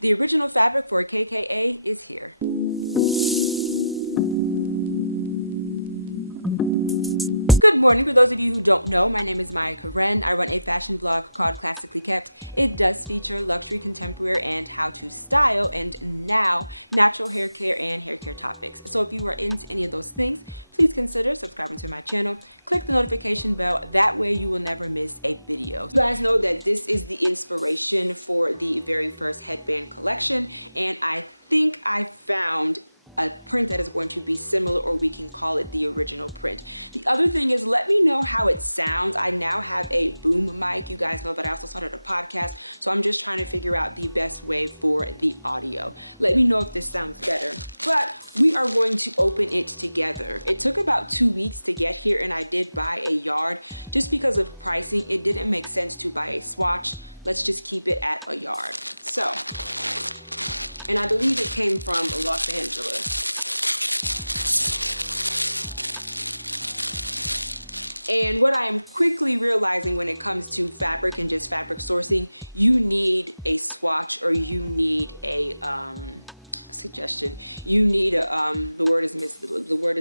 The original fabric for KKA is here. Good morning. For those of you who don't know, my name is Maya Karen. I run a fashion blog called Classically Kept. It does feature luxury, contemporary, and how to style, and now natural hair care and hair care topics. So if you are into any of those things, please consider subscribing to my channel. Click the notification bell. That way you will never miss a video. You guys know that this is the inspiration for the very first headband collection, and I think I found a print that is going to be similar, or we can call it the original print. The other thing is, let me know how it sounds. I now have a boom mic. You guys know that I also started a podcast, so I'm just trying to figure out the best way for the audio. Let me know if this sounds better. But we are going to open it together. It took about 2 weeks to get here, and I did buy a yard. Just because of pricing, it didn't make sense to buy a swatch. Let's just keep it at a yard. So, and I believe it came from Los Angeles. And what I am quickly realizing when it comes to fabric and just fabric sourcing, you need a swatch, or you need a suggestion. You need a the word is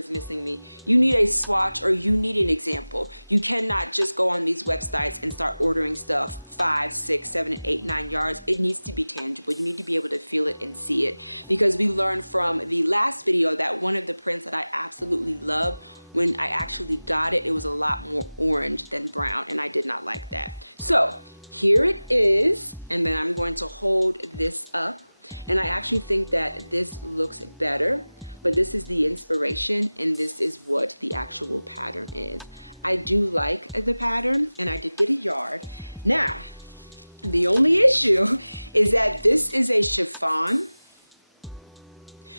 missing me. You need a swatch, or you need an example. You cannot just go on these websites and start ordering stuff 5, 6, 7, and 8, 9 yards. It needs to be tangible. You need to be able to feel it and see it, because we learned from the last video that one of the prints that I absolutely love, when I actually got it, it was a lot more orange than brown, and I did not like that. So here it is, and then I'm going to hold this up. And I actually think that this looks better, but this is the inspiration, and this is what the actual pattern is. I do like the pattern, and I did get a yard. Now, the only issue is that this is a chiffon.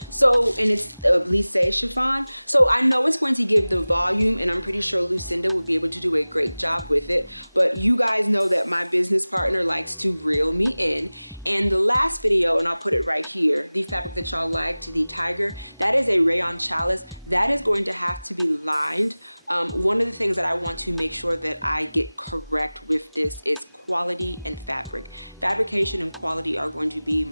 So, and it's a plissé chiffon. So I know it's going to give the volume, and I'm pretty sure Lucinda would be able to do a great job with it. But you guys know that my business partner likes to reel me in. And the last video, and I'll put it right here, the fabric that y'all liked, the tiger, that is a rayon chalice. That is going to have to be lined. One of the things that I want to make sure that I get correct with this is quality and fabric. Fabrication and quality are going to be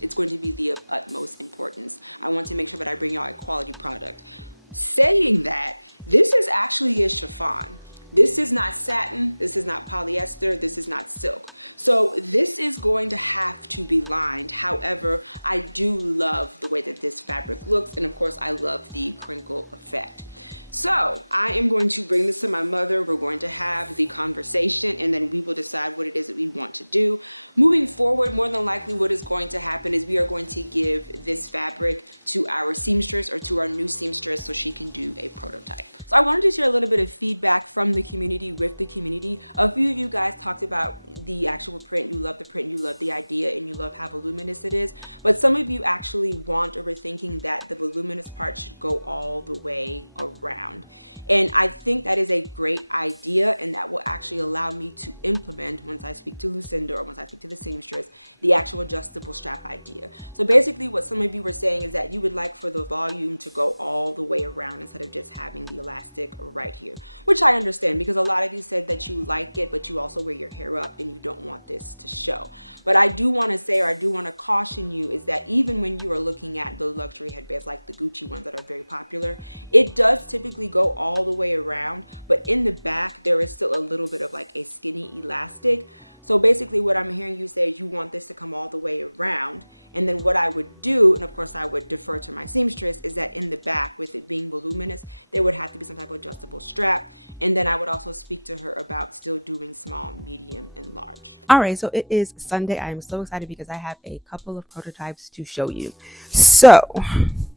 it's going to be the utmost importance. I want to make sure that I bring y'all a quality product. Saying that, this is actually a chiffon. This is not satin, this is not polyester, this is not silk. So this is going to have to be lined. However, I do love the way that this fabric looks, and of course I love the crinkle effect. So I am going to bring this to my mother. We're going to have the conversation, and then we will decide what it is that we want to do. Moving forward, more than likely what is going to happen is we are going to give this fabric to our seamstress, or to our new seamstress, so she can do a prototype. So I wanted to share a little bit of feedback from the community with the community. A few of you guys talked about the actual print. You love the print, you love the idea, and you love how voluminous it is. But some of you actually want, or were thinking that the voluminous part should go all the way around. And I think that is a great idea, and that will actually allow me to implement, once I speak to Lucinda, or once I speak to the seamstress, the actual adjustable strap idea. So basically what some of you were saying is that you would like for the volume to go all the way around instead of just having the elastic right here, which I understand, because a lot of you said that you like it, but you also wear your hair up and you don't want this to show. But I do want to say, or I do want to caution you, is that even when you are looking at the luxury headbands like the Gucci ones that are very popular, it does typically go all the way around, but in the back there is still a little bit of like a skinny elastic. So basically what I'm hearing you say is you want this to come all the way around. And then what I would do, and of course I would defer to my seamstress, is that in the back, with it being voluminous, there would have to be some type of adjustable strap. And then I would also speak to her about still doing small, medium, and large. All right, so it is Sunday. I am so excited because I have a couple of prototypes to show you. So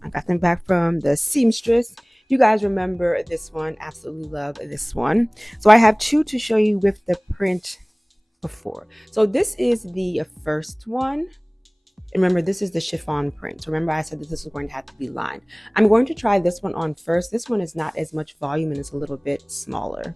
I got them back from the seamstress. You guys remember this one, absolutely love this one. So I have two to show you with the print before. So this is the first one. And remember, this is the chiffon print. So remember I said that this was going to have to be lined. I'm going to try this one on first. This one is not as much volume and it's a little bit smaller.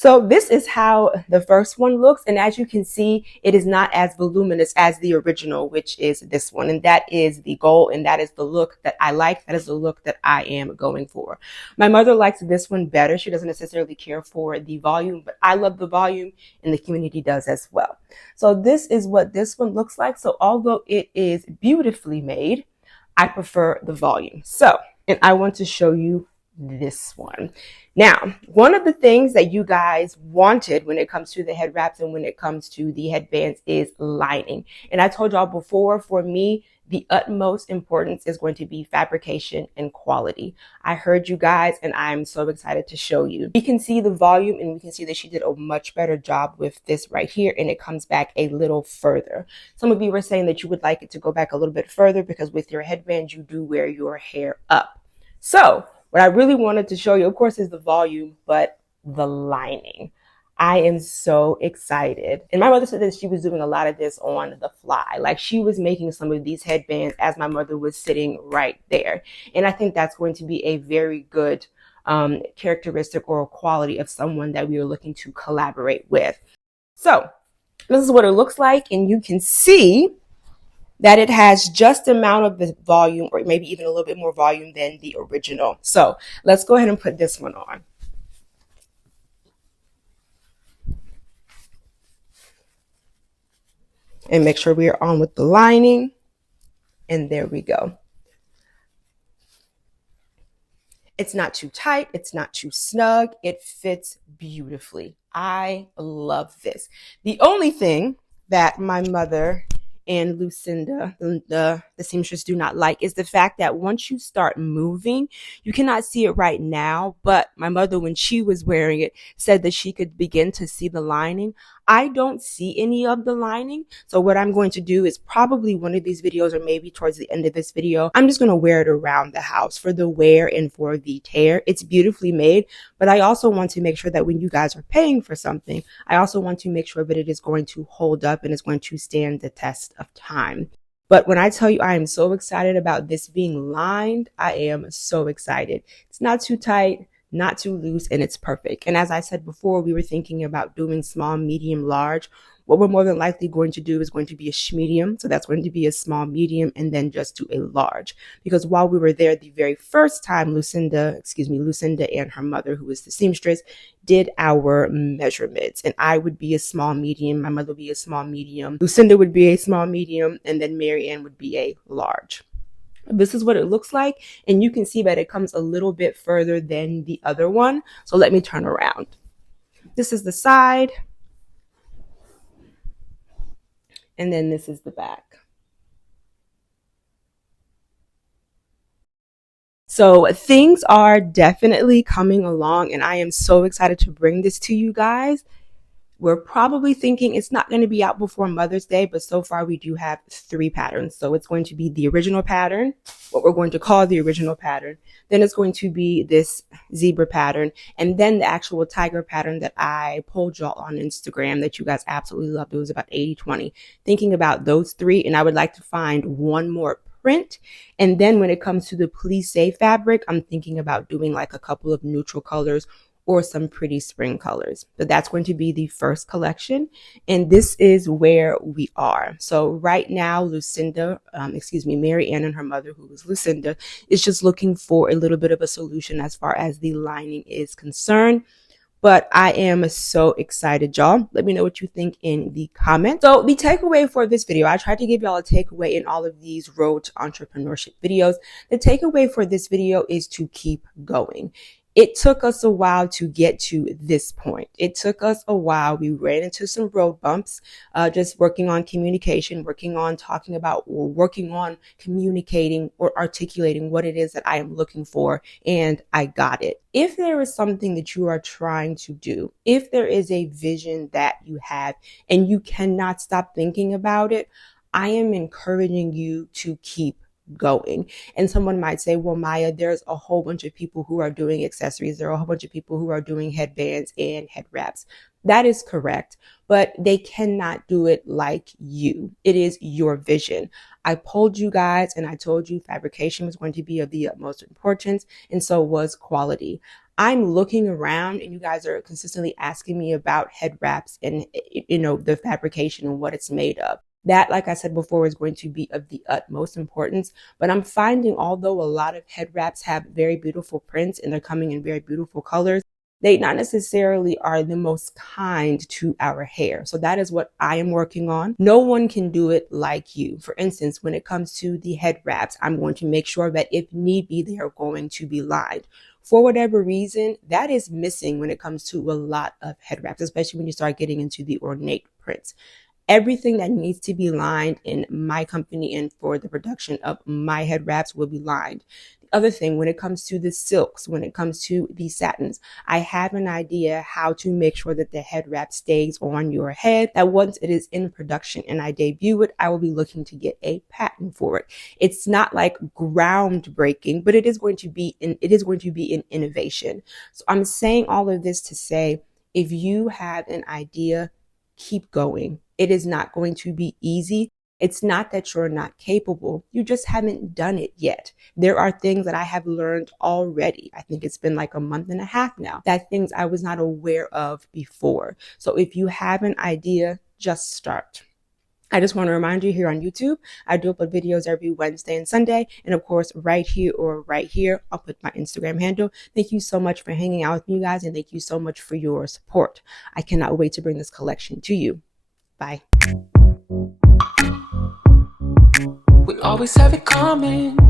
So this is how the first one looks. And as you can see, it is not as voluminous as the original, which is this one. And that is the goal. And that is the look that I like. That is the look that I am going for. My mother likes this one better. She doesn't necessarily care for the volume, but I love the volume and the community does as well. So this is what this one looks like. So although it is beautifully made, I prefer the volume. So, and I want to show you this one. Now, one of the things that you guys wanted when it comes to the head wraps and when it comes to the headbands is lining. And I told y'all before, for me, the utmost importance is going to be fabrication and quality. I heard you guys and I'm so excited to show you. We can see the volume and we can see that she did a much better job with this right here, and it comes back a little further. Some of you were saying that you would like it to go back a little bit further because with your headband, you do wear your hair up. So what I really wanted to show you, of course, is the volume, but the lining. I am so excited. And my mother said that she was doing a lot of this on the fly. Like she was making some of these headbands as my mother was sitting right there. And I think that's going to be a very good characteristic or quality of someone that we are looking to collaborate with. So this is what it looks like. And you can see that it has just the amount of the volume, or maybe even a little bit more volume than the original. So let's go ahead and put this one on. And make sure we are on with the lining. And there we go. It's not too tight. It's not too snug. It fits beautifully. I love this. The only thing that my mother and Lucinda, the seamstress, do not like is the fact that once you start moving, you cannot see it right now. But my mother, when she was wearing it, said that she could begin to see the lining. I don't see any of the lining. So what I'm going to do is probably one of these videos, or maybe towards the end of this video, I'm just going to wear it around the house for the wear and for the tear. It's beautifully made, but I also want to make sure that when you guys are paying for something, I also want to make sure that it is going to hold up and is going to stand the test of time. But when I tell you I am so excited about this being lined, I am so excited. It's not too tight, not too loose, and it's perfect. And as I said before, we were thinking about doing small, medium, large. What we're more than likely going to do is going to be a medium. So that's going to be a small, medium, and then just do a large. Because while we were there the very first time, Lucinda and her mother, who was the seamstress, did our measurements. And I would be a small, medium. My mother would be a small, medium. Lucinda would be a small, medium. And then Mary Ann would be a large. This is what it looks like. And you can see that it comes a little bit further than the other one. So let me turn around. This is the side. And then this is the back. So things are definitely coming along, and I am so excited to bring this to you guys. We're probably thinking it's not going to be out before Mother's Day, but so far we do have 3 patterns. So it's going to be the original pattern, what we're going to call the original pattern. Then it's going to be this zebra pattern, and then the actual tiger pattern that I polled y'all on Instagram that you guys absolutely loved. It was about 80-20. Thinking about those 3, and I would like to find one more print. And then when it comes to the plissé fabric, I'm thinking about doing like a couple of neutral colors or some pretty spring colors. But that's going to be the first collection. And this is where we are. So right now, Mary Ann and her mother, who is Lucinda, is just looking for a little bit of a solution as far as the lining is concerned. But I am so excited, y'all. Let me know what you think in the comments. So the takeaway for this video, I tried to give y'all a takeaway in all of these road to entrepreneurship videos. The takeaway for this video is to keep going. It took us a while to get to this point. It took us a while. We ran into some road bumps, just working on communication, working on talking about, or working on communicating or articulating what it is that I am looking for. And I got it. If there is something that you are trying to do, if there is a vision that you have and you cannot stop thinking about it, I am encouraging you to keep going. And someone might say, well, Maya, there's a whole bunch of people who are doing accessories. There are a whole bunch of people who are doing headbands and head wraps. That is correct, but they cannot do it like you. It is your vision. I polled you guys and I told you fabrication was going to be of the utmost importance, and so was quality. I'm looking around and you guys are consistently asking me about head wraps and, the fabrication and what it's made of. That, like I said before, is going to be of the utmost importance. But I'm finding, although a lot of head wraps have very beautiful prints and they're coming in very beautiful colors, they not necessarily are the most kind to our hair. So that is what I am working on. No one can do it like you. For instance, when it comes to the head wraps, I'm going to make sure that if need be, they are going to be lined. For whatever reason, that is missing when it comes to a lot of head wraps, especially when you start getting into the ornate prints. Everything that needs to be lined in my company and for the production of my head wraps will be lined. The other thing, when it comes to the silks, when it comes to the satins, I have an idea how to make sure that the head wrap stays on your head, that once it is in production and I debut it, I will be looking to get a patent for it. It's not like groundbreaking, but it is going to be an innovation. So I'm saying all of this to say, if you have an idea, keep going. It is not going to be easy. It's not that you're not capable. You just haven't done it yet. There are things that I have learned already. I think it's been like a month and a half now, that things I was not aware of before. So if you have an idea, just start. I just want to remind you, here on YouTube, I do upload videos every Wednesday and Sunday. And of course, right here, I'll put my Instagram handle. Thank you so much for hanging out with me, guys. And thank you so much for your support. I cannot wait to bring this collection to you. Bye. We always have it coming.